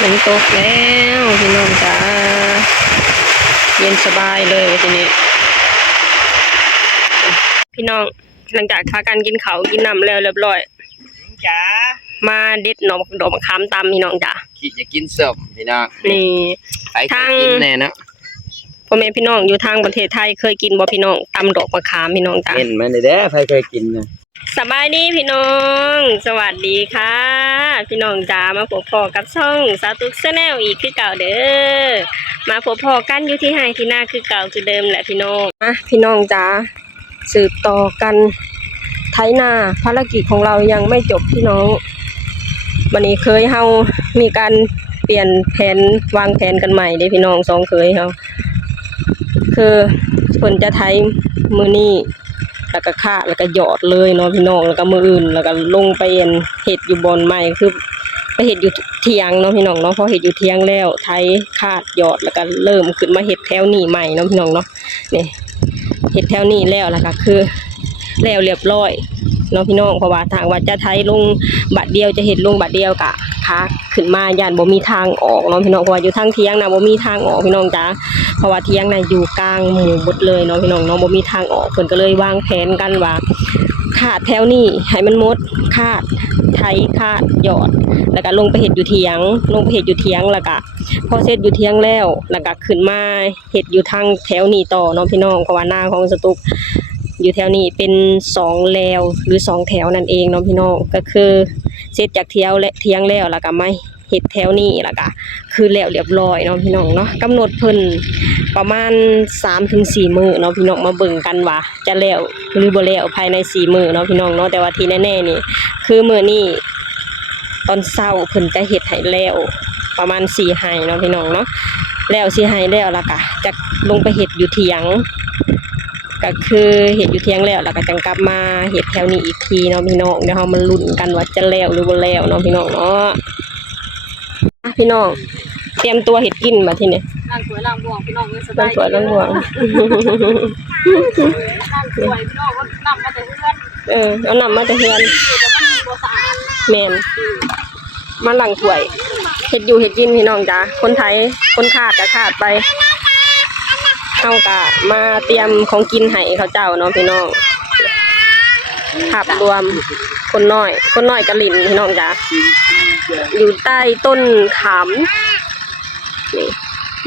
ฝนตกแล้วพี่น้องจ้าเย็นสบายเลยทีนี้พี่น้องหลังจากพากันกินข้าวกินน้ำแล้วเรียบร้อยจ๋ามาเด็ดดอกมะขามตำพี่น้องจ้าคิดจะกินส้มพี่น้องนี่ทางกินแน่เนาะพ่อแม่พี่น้องอยู่ทางประเทศไทยเคยกินบ่พี่น้องตำดอกมะขามพี่น้องจ้าเห็นมันเด้อใครเคยกินนะสบายดีพี่น้องสวัสดีค่ะพี่น้องจ๋ามาพบพ่อกับช่องสาวตุ๊กแนลอีกคือเก่าเด้อมาพบพ่อกันอยู่ที่ไฮที่หน้าคือเก่าคือเดิมแหละพี่น้องพี่น้องจ๋าสืบต่อกันไถนาภารกิจของเรายังไม่จบพี่น้องวันนี้เคยเฮามีการเปลี่ยนแผนวางแผนกันใหม่เด้พี่น้องสองเคยเฮาคือเพิ่นจะไถมื้อนี้แล้วก็ฆ่าแล้วก็หยอดเลยเนาะพี่น้องแล้วก็มืออื่นแล้วก็ลงไปเห็ดอยู่บนไม้คือไปเห็ดอยู่เทียงเนาะพี่น้องเนาะพอเห็ดอยู่เทียงแล้วไถคาดหยอดแล้วก็เริ่มขึ้นมาเห็ดแถวนี้ใหม่เนาะพี่น้องเนาะนี่เห็ดแถวนี้แล้วก็คือแล้วเรียบร้อยเนาะพี่น้องเพราะว่าทางว่าจะไถลงบัดเดียวจะเห็ดลงบัดเดียวกะค่ะขึ้นมาย่านบ่มีทางออกเนาะพี่น้องเพราะว่าอยู่ทางเทียงนะบ่มีทางออกพี่น้องจ้าเพราะว่าเทียงน่ะอยู่กลางหมู่หมดเลยเนาะพี่น้องเนาะบ่มีทางออกเพิ่นก็เลยวางแผนกันว่าขาดแถวนี้ให้มันหมดขาดไถขาดหยอดแล้วก็ลงไปเฮ็ดอยู่เทียงแล้วก็พอเสร็จอยู่เทียงแล้วก็ขึ้นมาเฮ็ดอยู่ทางแถวนี้ต่อเนาะพี่น้องเพราะว่าหน้าของสตุกอยู่แถวนี้เป็น2แลวหรือ2แถวนั่นเองเนาะพี่น้องก็คือเสร็จจากเทียงแล้วก็มาเฮ็ดแถวนี้แล้วก็คือแล้วเรียบร้อยเนาะพี่น้องเนาะกำหนดเพิ่นประมาณ 3-4 มื้อเนาะพี่น้องมาเบิ่งกันว่าจะแล้วหรือบ่แล้วภายใน4มื้อเนาะพี่น้องเนาะแต่ว่าที่แน่ๆนี่คือมื้อนี้ตอนเช้าเพิ่นจะเฮ็ดให้แล้วประมาณ4ไร่เนาะพี่น้องเนาะแล้ว4ไร่แล้วก็จะลงไปเฮ็ดอยู่เถียงก็คือเฮ็ดอยู่เถียงแล้วก็จังกลับมาเฮ็ดแถวนี้อีกทีเนาะพี่น้องเดี๋ยวเฮามาลุ้นกันว่าจะแล้วหรือบ่แล้วเนาะพี่น้องเนาะพี่น้องเตรียมตัวเฮ็ดกินบัดทีนี้ล้างถ้วยล้างบ่วงพี่น้องสบายล้างถ้วยล้างบ่วงล้างถ้วยพี่น้องก็นำมาแต่เฮือนเอานำมาแต่เฮือนแต่มันบ่สะอาดแม่นมาล้างถ้วยเฮ็ดอยู่เฮ็ดกินพี่น้องจ้าคนไทยคนขาดก็ขาดไปเฮาก็มาเตรียมของกินให้เขาเจ้าเนาะพี่น้องภาพรวมคนน้อยกะลิ่นพี่น้องจ้าอยู่ใต้ต้นขามนี่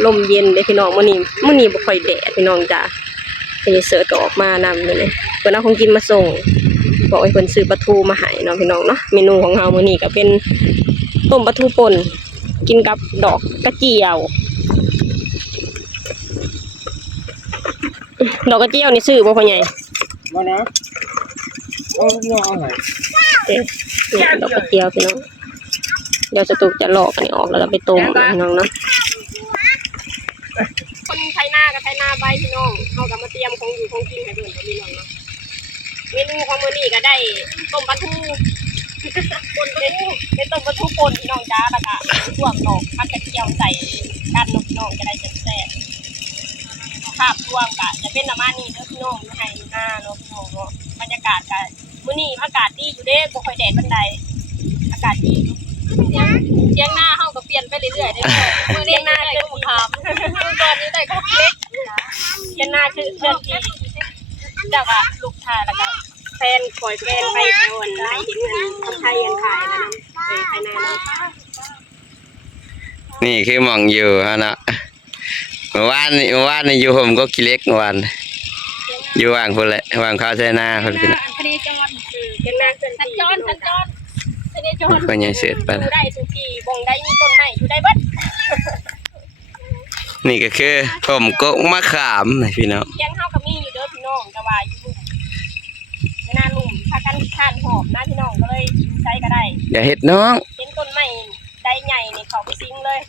ลมเย็นเด้พี่น้องมื้อนี้บ่ค่อยแดดพี่น้องจ้าไปเสิร์ชก็ออกมานำเลยเพิ่นเอาของกินมาส่งบอกให้เพิ่นซื้อปลาทูมาให้เนาะพี่น้องเนาะเมนูของเฮามื้อนี้ก็เป็นต้มปลาทูป่นกินกับดอกกระเจียวดอกกระเจียวนี่ซื้อบ่พ่อใหญ่บ่นะเอาให้นี่ดอกกระเจียวพี่น้องเดี๋ยวจะตุกจะหลอกอันนี้ออกแล้วก็ไปต้มพี่น้องเนาะคนไทยนากับไทยนาใบพี่น้องเฮาก็มาเตรียมของอยู่ของกินให้เพิ่นพี่น้องเนาะเมนูของมื้อนี้ก็ได้ต้มปลาทูเป็นต้มปลาทูป่นพี่น้องจ้าแล้วก็ลวกดอกผักกระเจียวใส่กันเนาะพี่น้องจะได้แซ่บภาพรวมก็จะเป็นประมาณนี้เด้อพี่น้องอยู่ให้อยู่หน้าเนาะพี่น้องเนาะบรรยากาศก็มื้อนี้อากาศดีอยู่เด้บ่ค่อยแดดปานใดอากาศดีเสียงหน้าเฮาก็เปลี่ยนไปเรื่อยๆเด้อมื้อนี้หน้าได้ก็ถามตอนนี้ได้ก็เล็กเสียงหน้าคือเพื่อนที่เจ้าก็ลูกชายแล้วก็แฟนปล่อยแฟนไปแถวไหนเห็นเงินทำไทยขายนะไทยนานี่คือหม่องอยู่ฮะนะเมื่อวานนี่อยู่ผมก็กิเล็กเมื่อวานอยู่ว่างพุ่นแหละว่างข้าวใส่หน้าเพิ่นกินพนีจรเสียงหน้าเกินจรพนีจรเพิ่นยังเสร็จไปได้ทุกทีบ่งได้มีต้นไม้อยู่ได้เบิดนี่ก็คือผมกกมะขามพี่น้องยังเฮาก็มีอยู่เด้อพี่น้องแต่ว่าอยู่หน้าลุ่มพากันทานหอมนะพี่น้องก็เลยใช้ก็ได้อย่าเฮ็ดน้องเห็นต้นไม้ได้ใหญ่นี่เขาไปซิงเลย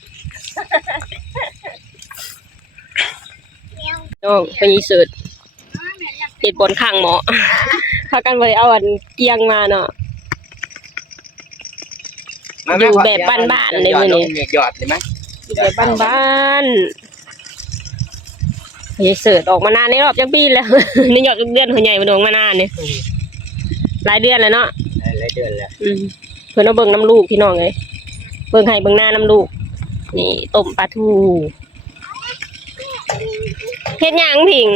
น้องไปยีสืดเห็ดบนข้างหมอพากันไปเอาอันเกียงมาเนาะอยู่แบบบ้านๆเลยมื้อนี้หยอดใช่มั้ยอยู่แบบบ้านๆยีสืดออกมานานในรอบจักปีแล้วนี่หยอดเดือนหัวใหญ่บ่ดงมานานนี่หลายเดือนแล้วเนาะหลายเดือนแล้วเพิ่นเอาเบิ่งน้ำลูกพี่น้องเอ้ยเบิ่งให้เบิ่งหน้าน้ำลูก นี่ต้มปลาทูเฮ็ดหยังพิง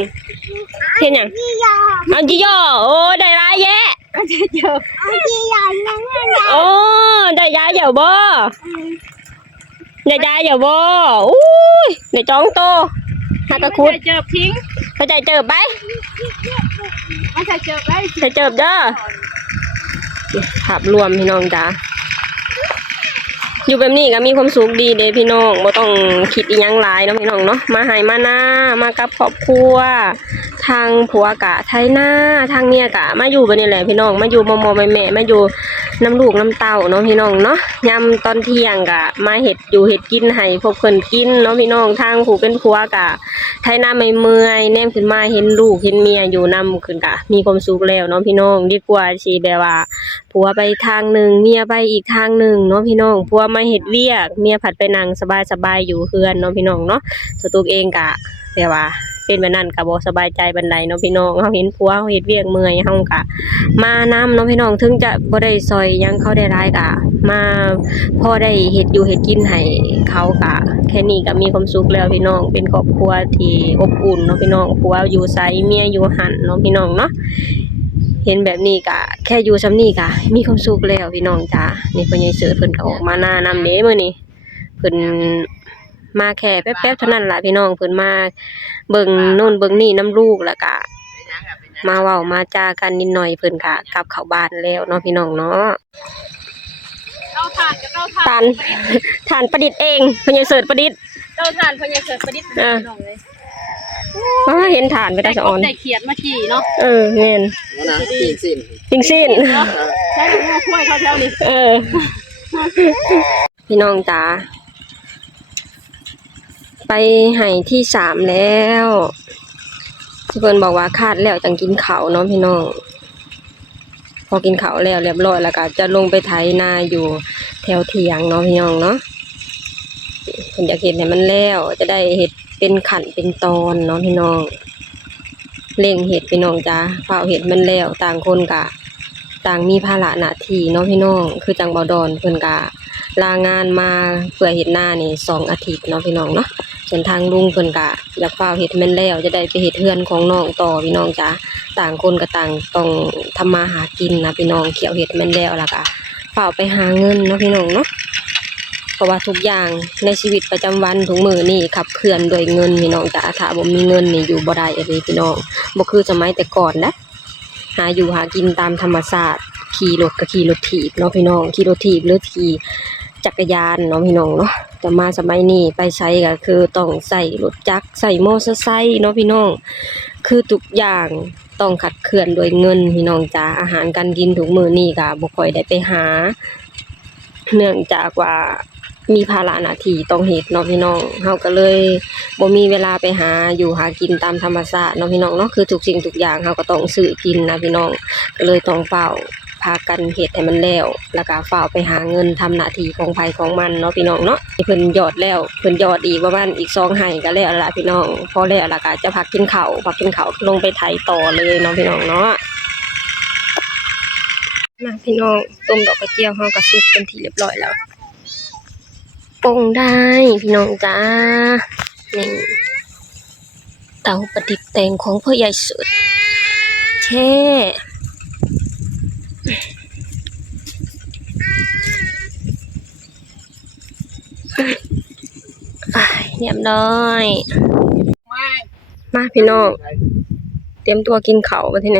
เฮ็ดหยังเอาจิยอโอ้ได้ร้ายแยะโอ้ได้ยาเหยาบ่ได้ยาเหยาบ่อุ้ยได้จ้องโตหากระคุด เจิบทิ้ง เข้าใจเจิบไป ไม่ใช่เจิบได้ ใส่เจิบเด้อภาพรวมพี่น้องจ้าอยู่แบบนี้ก็มีความสุขดีเด้พี่น้องบ่ต้องคิดอีหยังหลายเนาะพี่น้องเนาะมาให้มาหน้ามากับครอบครัวทางผัวกะไทยหน้าทางเมียกะมาอยู่กันนี่แหละพี่น้องมาอยู่มอแม่มาอยู่น้ำลูกน้ำเต้าเนาะพี่น้องเนาะยามตอนเที่ยงกะมาเฮ็ดอยู่เฮ็ดกินให้พวกเพิ่นกินเนาะพี่น้องทางผู้เป็นผัวกะไทยหน้าไม่เมื่อยแนมขึ้นมาเห็นลูกเห็นเมียอยู่นำขึ้นกะมีความสุขแล้วเนาะพี่น้องดีกว่าสิแบบว่าผัวไปทางหนึ่งเมียไปอีกทางหนึ่งเนาะพี่น้องผัวมาเฮ็ดเวียกเมียผัดไปนั่งสบายๆอยู่เฮือนเนาะพี่น้องเนาะสตุกเองกะแบบว่าเป็นแบบนั้นก็บ่สบายใจบันไดเนาะพี่น้องเฮาเห็นผัวเฮาเฮ็ดเวียกเมื่อยเฮากะมานำเนาะพี่น้องถึงจะบ่ได้ซอยหยังเขาได้หลายกะมาพอได้เฮ็ดอยู่เฮ็ดกินให้เขากะแค่นี้ก็มีความสุขแล้วพี่น้องเป็นครอบครัวที่อบอุ่นเนาะพี่น้องผัวอยู่ไสเมียอยู่หั่นเนาะพี่น้องเนาะเห็นแบบนี้กะแค่อยู่ส่ำนี้กะมีความสุขแล้วพี่น้องจ้านี่พ่อใหญ่เสือเพิ่นก็ออกมาหน้านำเด้มื้อนี้เพิ่นมาแค่แป๊บๆเท่านั้นล่ะพี่น้องเพิ่นมาเบิ่งโน่นเบิ่งนี่น้ำลูกแล้วก็มาเว้ามาจากันนิดหน่อยเพิ่นก็กลับเข้าบ้านแล้วเนาะพี่น้องเนาะ เราทานกับเราทา ทาน นทานประดิษฐ์เองเพิ่นยังเสิร์ชประดิษฐ์ เราทานพญาเกิดประดิษฐ์น้องเลย ว่าเห็นทานไปได้สะออน ได้เขียดมาขี่เนาะ แม่น นะปีกสิ้น จริงสิ้น ใช้หัวคุ้ยเขาแถวนี้ พี่น้องจ๋าไปให้ที่3แล้วที่เพิ่นบอกว่าคาดแล้วจังกินข้าวเนาะพี่น้องพอกินข้าวแล้วเรียบร้อยแล้วก็จะลงไปไถนาอยู่แถวเถียงเนาะพี่น้องเนาะเพิ่นอยากเฮ็ดให้มันแล้วจะได้เฮ็ดเป็นขั้นเป็นตอนเนาะพี่น้องเร่งเฮ็ดพี่น้องจ้าเฝ้าเฮ็ดมันแล้วต่างคนก็ต่างมีภาระหน้าที่เนาะพี่น้องคือจังบ่ดอนเพิ่นก็ลางานมาเพื่อเฮ็ดนานี่2 อาทิตย์เนาะพี่น้องเนาะส่วนทางลุงเพิ่นก็อยากเฝ้าเฮ็ดมันแล้วจะได้ไปเฮ็ดเฮือนของน้องต่อพี่น้องจ้าต่างคนก็ต่างต้องทำมาหากินนะพี่น้องเกี่ยวเฮ็ดมันแล้วล่ะก็เฝ้าไปหาเงินเนาะพี่น้องเนาะเพราะว่าทุกอย่างในชีวิตประจำวันทุกมื้อนี่ขับเคลื่อนด้วยเงินพี่น้องจ้าถ้าบ่มีเงินนี่อยู่บ่ได้เลยพี่น้องบ่คือสมัยแต่ก่อนนะหาอยู่หากินตามธรรมชาติขี่รถก็ขี่รถถีบเนาะพี่น้องขี่รถถีบหรือขี่จักรยานเนาะพี่น้องเนาะแต่มาสมัยนี้ไปใช้ก็คือต้องใส่รถจักรใส่มอเตอร์ไซค์เนาะพี่น้องคือทุกอย่างต้องขัดเคลื่อนด้วยเงินพี่น้องจ้าอาหารการกินทุกมื้อนี่ก็บ่ค่อยได้ไปหาเนื่องจากว่ามีภาระหน้าที่ต้องเฮ็ดเนาะพี่น้องเฮาก็เลยบ่มีเวลาไปหาอยู่หากินตามธรรมชาติเนาะพี่น้องเนาะคือทุกสิ่งทุกอย่างเฮาก็ต้องซื้อกินนะพี่น้องก็เลยต้องเฝ้าพากันเฮ็ดให้มันแล้วแล้วก็เฝ้าไปหาเงินทำหน้าที่ของไผของมันเนาะพี่น้องเนาะเพิ่นยอดแล้วเพิ่นยอดอีกประมาณอีก2ไร่ก็แล้วล่ะพี่น้องพอแล้วแล้วก็จะพักกินข้าวลงไปไถต่อเลยเนาะพี่น้องเนาะมาพี่น้องต้มดอกกระเจียวเฮาก็สุกเป็นที่เรียบร้อยแล้วปรุงได้พี่น้องจ้านี่เตาประดิษฐ์แต่งของพ่อใหญ่สุดแช่เรียบร้อยมาพี่น้องเตรียมตัวกินข้าวกันที่ไหน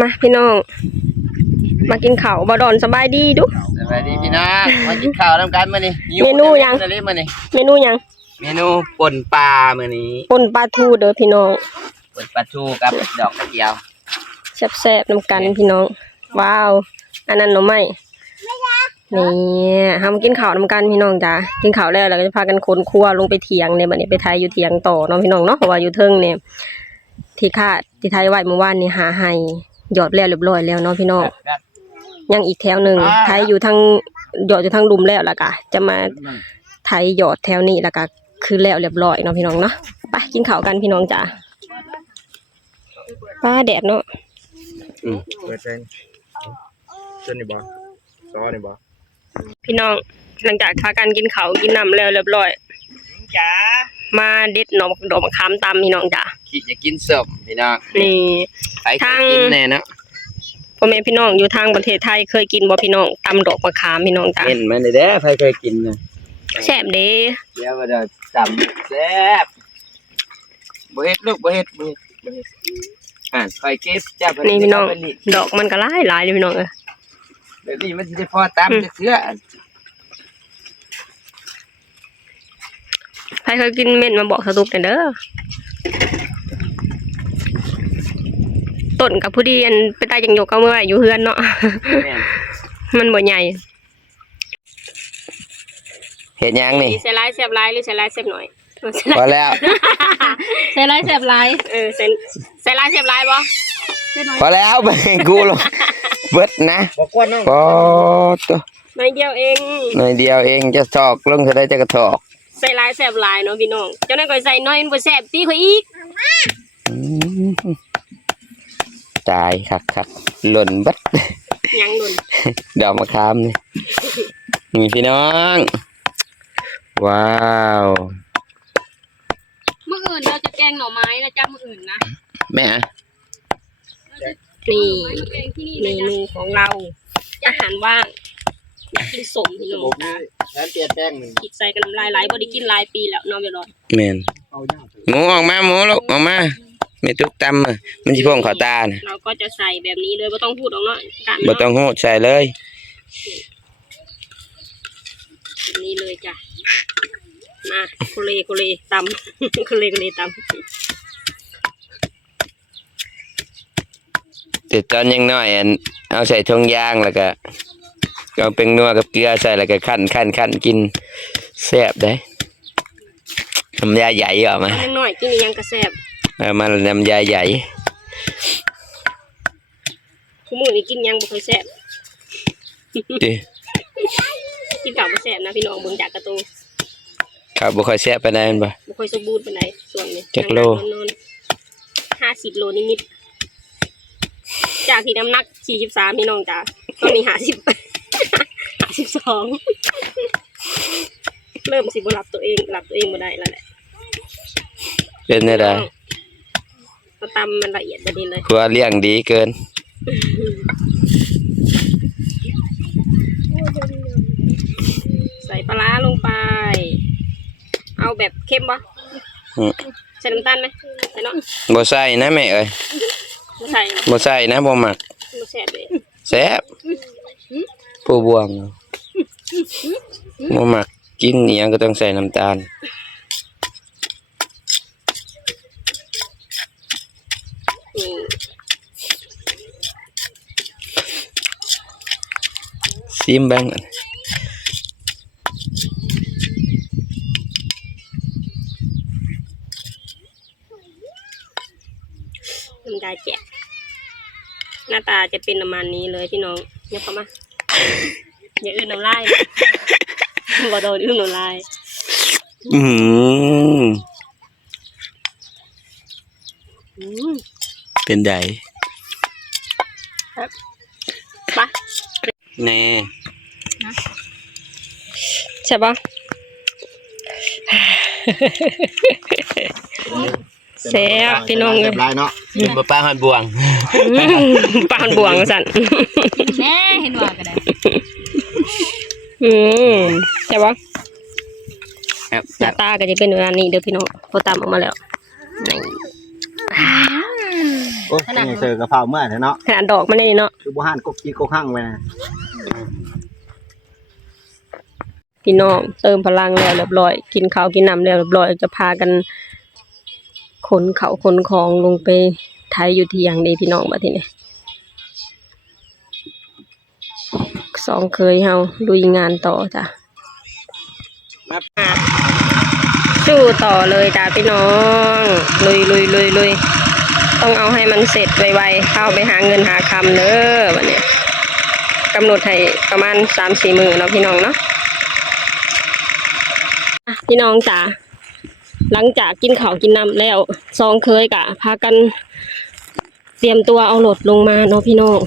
มาพี่น้องมากินข้าวบ่ดอนสบายดีดุ สวัสดีพี่น้องมากินข้าวนํกันมื้อนี้ เมนูหยัง มื้อนี้ เมนูหยัง เมนูป่นปลามื้อนี้ ป่นปลาทูเด้อพี่น้อง ป่นปลาทูกับดอกกระเจียว แซ่บๆนำกันพี่น้องว้าวอันนั้นหน่อไม้นี่เฮามากินข้าวนำกันพี่น้องจ้ากินข้าวแล้วเราก็จะพากันขนครัวลงไปเถียงเนี่ยบัดนี้ไปไถอยู่เถียงต่อเนาะพี่น้องเนาะเพราะว่าอยู่เทิงเนี่ยที่คาดที่ไถไว้เมื่อวานนี้หาให้ยอดแล้วเรียบร้อยแล้วเนาะพี่น้องยังอีกแถวหนึ่งไถอยู่ทางยอดอยู่ทางลุมแล้วล่ะก็จะมาไถยอดแถวนี้แล้วก็คือแล้วเรียบร้อยเนาะพี่น้องเนาะไปกินข้าวกันพี่น้องจ้าป้าแดดเนาะ เปิดเส้นนี่บ่ ซอนี่บ่ พี่น้องหลังจากทากันกินข้าวกินน้ำแล้วเรียบร้อย จ๋า มาเด็ดหน่อดอกมะขามตำพี่น้องจ้ะ คิดจะกินส้มพี่น้อง นี่ ไปเคยกินแน่เนาะ พ่อแม่พี่น้องอยู่ทางประเทศไทยเคยกินบ่พี่น้องตำดอกมะขามพี่น้องจ้ะ เห็นมันเด้อใครเคยกินนะ แซ่บเด้ เดี๋ยวเราจำแซ่บบ่เฮ็ดลูกบ่เฮ็ดคอยเก็บจ้า นี่พี่น้องดอกมันก็หลายเลยพี่น้องเอ้ย เดี๋ยวนี้มันสิได้พอตามจะเสื้อ ใครเคยกินเม่นมาบอกสตุกหน่อยเด้อต้นกับผู้ดีอันไปตายจังยกเอาเมื่ออยู่เฮือนเนาะ แม่น มันบ่ใหญ่ เฮ็ดหยังนี่ ใส่ลายแซ่บลายหรือใส่ลายแซ่บหน่อย พอแล้ว ใส่ไรแสบไร ใส่ลายแซ่บลายบ่ พอแล้วไปกูลงเบิดนะบ่กวนน้องพอตัว น้อยเดียวเอง หน่อยเดียวเองจะถอกลงจะได้จะกระถอก ใส่ลายแซ่บลายเนาะพี่น้องเจ้านั่นก็ใส่น้อยมันบ่แซ่บตีเขาอีก อืมตายคักหล่นเบัด ยังหล่น ดอกมะขามนี่นี่พี่น้องว้าว เมื่ออื่นเราจะแกงหน่อไม้นะจ๊ะเมื่ออื่นนะ แม่ นี่ แกงที่นี่ เมนูของเราอาหารว่างอยากกินสมพี่น้องจ้ะ แล้วเตียแป้งหนึ่ง กินใส่กันน้ำลายไหลบ่ได้กินหลายปีแล้วเนาะเวลา แม่นหมูออกมาหมูลูกออกมาไม่ตุกตำมันสิพ่งเข้าตาน่ะ เราก็จะใส่แบบนี้เลยบ่ต้องพูดออกเนาะกะ บ่ต้องโหดใส่เลย แบบนี้เลยจ้ะมาโคเลตำ โคเลตำ แต่ตอนยังน้อยอันเอาใส่ทงยางแล้วก็เอาเป็นนัวกับเกลือใส่แล้วก็คั่นกินแซ่บได้น้ำยาใหญ่ออกมา อันน้อยกินอีหยังก็แซ่บ เอามาน้ำยาใหญ่ คู่มื้อนี้กินหยังบ่ค่อยแซ่บ ติ กินข้าวบ่แซ่บนะพี่น้องเบิ่งจากการ์ตูน ข้าวบ่ค่อยแซ่บปานใดแม่นบ่ บ่ค่อยสมบูรณ์ปานใดส่วนนี้ จักโล 50 โลนิดๆจากที่น้ำหนัก43พี่น้องจ้ะตอนนี้50 52 เริ่มสิบ่รับตัวเองบ่ได้แล้วแหละ เป็นได้ ก็ตำมันละเอียดแบบนี้เลย ครัวเลี้ยงดีเกิน ใส่ปลาร้าลงไป เอาแบบเค็มปะ อืม ใส่น้ำตาลไหมใส่เนาะ บ่ใส่นะแม่เอ้ย ไม่ใส่เนาะ บ่ใส่นะบ่มัก ไม่แซ่บเลย แซ่บผู้บวงบ่มักกินอีหยังก็ต้องใส่น้ำตาล นี่ ซิมเบิ่งอัน น้ำตาแจกหน้าตาจะเป็นประมาณนี้เลยพี่น้องเนี่ยเข้ามาอย่าอื้นน้ำลายบ่โดนอื้นน้ำลาย อืม อืม เป็นได ปะ แน่ ใช่ปะแซ่บพี่น้องเลย ลายเนาะกินบ่ปลาหันบวง ปานบวงสั่น แม่เห็นว่ากันได้ ใช่ปะ ครับ หน้าตาก็จะเป็นแบบนี้เด้อพี่น้องพอตามออกมาแล้วนี่ โอ้ยนี่เจอกระเพราเมื่อเนาะ ขนาดดอกมันนี่เนาะ คือบ่หันกกกี้กกหั่งไปนะ พี่น้องเติมพลังแล้วเรียบร้อยกินข้าวกินน้ำแล้วเรียบร้อยจะพากันขนเขาขนของลงไปไทยอยู่ที่อย่างดีพี่น้องมาทีนี้สองเคยเฮาลุยงานต่อจ้ะสู้ต่อเลยจ้ะพี่น้องลุยต้องเอาให้มันเสร็จไวๆเข้าไปหาเงินหาคำเด้อวันนี้กำหนดให้ประมาณ 3-4 มื้อเนาะพี่น้องเนาะพี่น้องจ๋าหลังจากกินข้าวกินน้ำแล้วซองเคยกะพากันเตรียมตัวเอารถลงมาเนาะพี่น้อง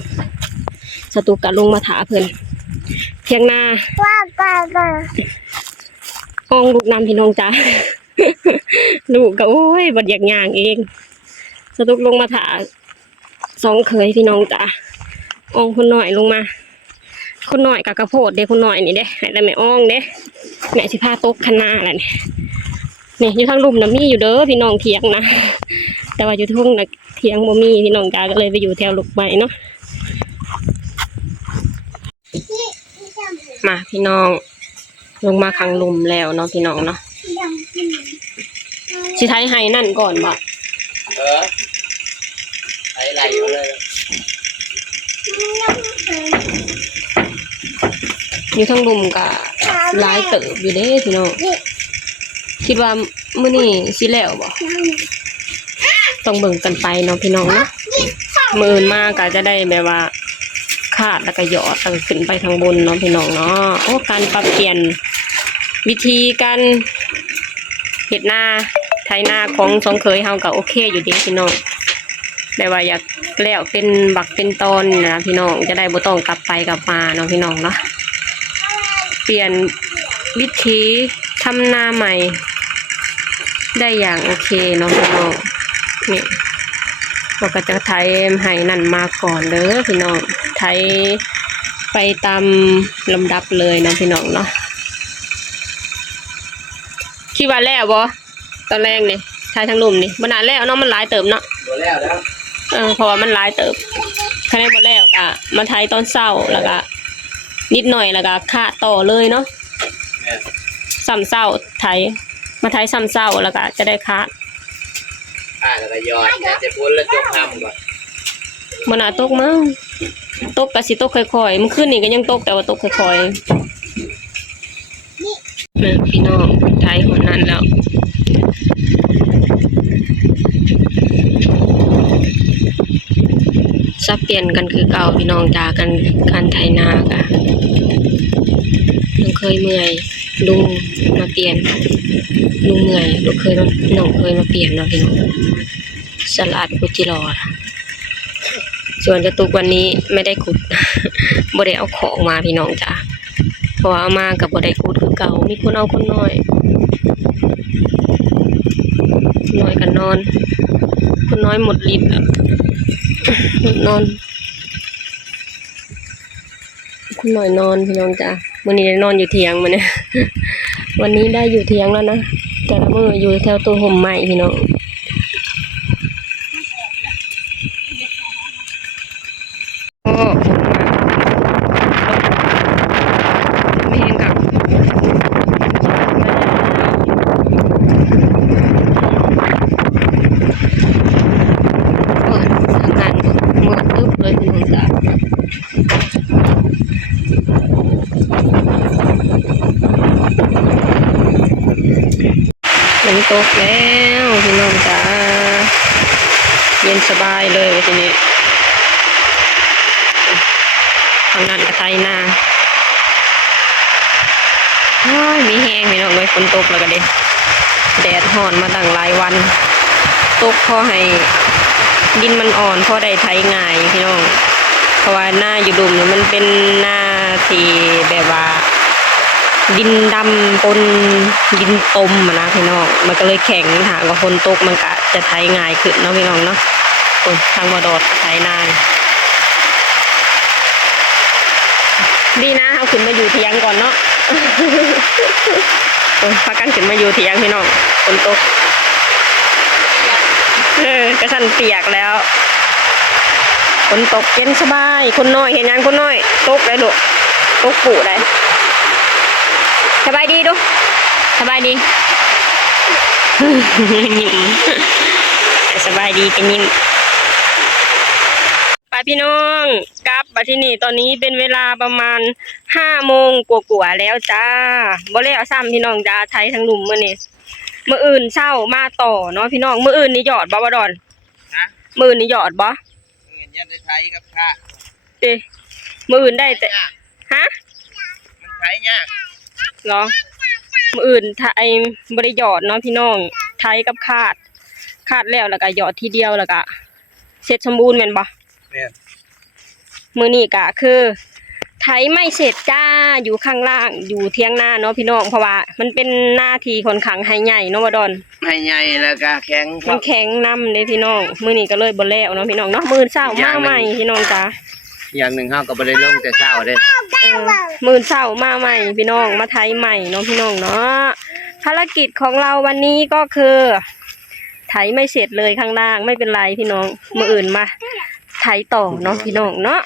สตุกกะลงมาถาเพิ่น เถียงนาห้องลูกนำพี่น้องจ้า ลูกก็โอ้ยบัดอยากย่างเองสตุกลงมาถาสองเคยพี่น้องจ้าอ่องคนหน่อยลงมาคนหน่อยกับกระโพดเด้คนหน่อยนี่เด้ให้ได้แม่อ่องเด้แม่สิพาตกคณะอะไรนี่อยู่ทางลุ่มน่ะมีอยู่เด้อพี่น้องเถียงนะแต่ว่าอยู่ทุ่งน่ะเถียงบ่มีพี่น้องจ้าก็เลยไปอยู่แถวลูกใบเนาะมาพี่น้องลงมาข้างลุ่มแล้วเนาะพี่น้องเนาะสิไทยให้นั่นก่อนบ่ไอ้ไหลอยู่เลย อยู่ทั้งลุมกับหลายเติบอยู่เด้พี่น้องคิดว่ามื้อนี้สิแล้วบ่ต้องเบิ่งกันไปเนาะพี่น้องเนาะมื้ออื่นมาก็จะได้แบบว่าคาดแล้วก็หยอดแล้วก็ขึ้นไปทางบนเนาะพี่น้องเนาะโอ้การปรับเปลี่ยนวิธีการเฮ็ดนาไถนาของสองเคยเฮาก็โอเคอยู่เด้พี่น้องแต่ว่าอยากแล้วเป็นบักเป็นตอนนะพี่น้องจะได้บ่ต้องกลับไปกลับมาเนาะพี่น้องเนาะเปลี่ยนวิธีทำนาใหม่ได้อย่างโอเคเนาะพี่น้องนี่เราก็จะไถให้นั่นมาก่อนเด้อพี่น้องไถไปตามลำดับเลยเนาะพี่น้องเนาะคิดว่าแล้วบ่ตอนแรกนี่ไถทางลุ่มนี่บ่น่าแล้วเนาะมันหลายเติบเนาะบ่แล้วแล้วเพราะว่ามันหลายเติบคะแนนหมดแล้วก็มาไทยตอนเช้าแล้วก็นิดหน่อยแล้วก็ค่าต่อเลยเนาะซ้ำเช้าไทยมาไทยซ้ำเช้าแล้วก็จะได้ค่าแล้วก็ยอดจะพ้นแล้วจบน้ำก่อนมันน่าตกมั้งตกก็สิตกค่อยๆมันขึ้นนี่ก็ยังตกแต่ว่าตกค่อยๆนี่พี่น้องไทยคนนั้นแล้วสับเปลี่ยนกันคือเก่าพี่น้องจากกันการไถนากะลุงเคยเมื่อยลุงมาเปลี่ยนลุงเมื่อยลุงเคยน้องเคยมาเปลี่ยนเนาะพี่น้องสลัดกุจิรอส่วนกระตุกวันนี้ไม่ได้ขุด บ่ได้เอาของมาพี่น้องจ้าเพราะว่าเอามากับบ่ได้ขุดคือเก่ามีคนเอาคนน้อยกันนอนคนน้อยหมดฤทธิ์แล้วนอนคุณหน่อยนอนพี่น้องจ้ะวันนี้ได้นอนอยู่เถียงมาเนี่ย วันนี้ได้อยู่เถียงแล้วนะแต่ละมื้ออยู่แถวตัวห่มใหม่พี่น้องโอ้ไม่เห็นกับมืดตึ๊บเลยพี่น้องจ้ะฝนตกแล้วพี่น้องจ้าเย็นสบายเลยทีนี้ทางนั้นกระไทยนาโอ้ยมีแห้งพี่น้องเลยฝนตกแล้วก็เด็แดดห่อนมาตั้งหลายวันตกพอให้ดินมันอ่อนพอได้ไถง่ายพี่น้องเพราะว่าหน้าอยู่ดุมมันเป็นหน้าที่แบบว่าดินดำปนดินตมนะพี่น้องมันก็เลยแข็งหากว่าฝนตกมันก็จะไถง่ายขึ้นเนาะพี่น้องเนาะทางบ่ดอดไถนานดีนะเอาขึ้นมาอยู่เถียงก่อนเนาะ พากันขึ้นมาอยู่เถียงพี่น้องฝนตกกระสันเปียกแล้วฝนตกเย็นสบายคนน้อยเห็นยังคนน้อยตกได้ลูกตกปู่ได้สบายดีดูสบายดี ยิ้มสบายดีกันยิ้มไปพี่น้องกลับมาที่นี่ตอนนี้เป็นเวลาประมาณ5 โมงกว่าๆแล้วจ้าบ่เลยเอาซ้ำพี่น้องจ้าไทยทั้งหลุมมื้อนี้มื้ออื่นเช้ามาต่อเนาะพี่น้องมื้ออื่นนี่หยอดบ่ดอนมื้ออื่นนี่หยอดบ่เงินยันได้ไทยกับข้ามื้ออื่นได้แต่ฮะมันไทยยากเหรอมื้ออื่นไทยบ่ได้หยอดเนาะพี่น้องไทยกับคาดแล้วก็หยอดทีเดียวแล้วก็เสร็จสมบูรณ์แม่นบ่มื้อนี้ก็คือ ไถไม่เสร็จจ้าอยู่ข้างล่างอยู่เทียงนาเนาะพี่น้องเพราะว่ามันเป็นหน้าที่ค่อนข้างให้ใหญ่เนาะบ่ดอน ให้ใหญ่แล้วก็แข็ง มันแข็งนำเลยพี่น้องมื้อนี้ก็เลยบ่แล้วเนาะพี่น้องเนาะมื้อเช้ามาใหม่พี่น้องจ้า อย่างหนึ่งเฮาก็บ่ได้ลงแต่เช้าเด้ มื้อเช้ามาใหม่พี่น้องมาไถใหม่เนาะพี่น้องเนาะภารกิจของเราวันนี้ก็คือไถไม่เสร็จเลยข้างล่างไม่เป็นไรพี่น้องมื้ออื่นมาไถต่อเนาะพี่น้องเนาะ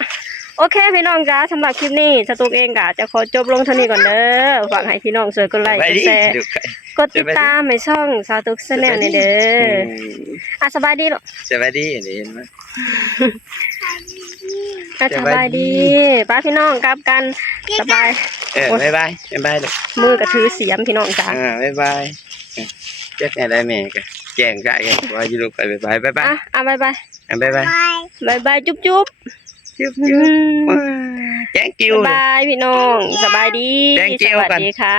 โอเคพี่น้องจ้าสำหรับคลิปนี้สตุกเองก็จะขอจบลงเท่านี้ก่อนเด้อฝากให้พี่น้องช่วยกดไลค์กดแชร์กดติดตามให้ช่องสตุกแชนแนลนี่เด้อสบายดีลูก สวัสดีเห็นไหม สบายดีป้าพี่น้องกลับกันสบาย บ๊ายบายบ๊ายบายลูก มือกระถือเสียมพี่น้องจ้า บ๊ายบายเจ๊แม่ได้แม่กะแจ้งกะแกว่าอยู่ลูกไปบ๊ายบายบ๊ายบาย บายบาย บ๊ายบาย บายบายจุ๊บจุ๊บ จุ๊บแจ้งกิ้ว บายพี่น้องสบายดี Thank ส you วัสดีค่ะ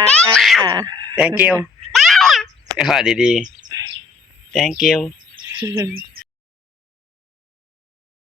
thank you ดีๆ thank you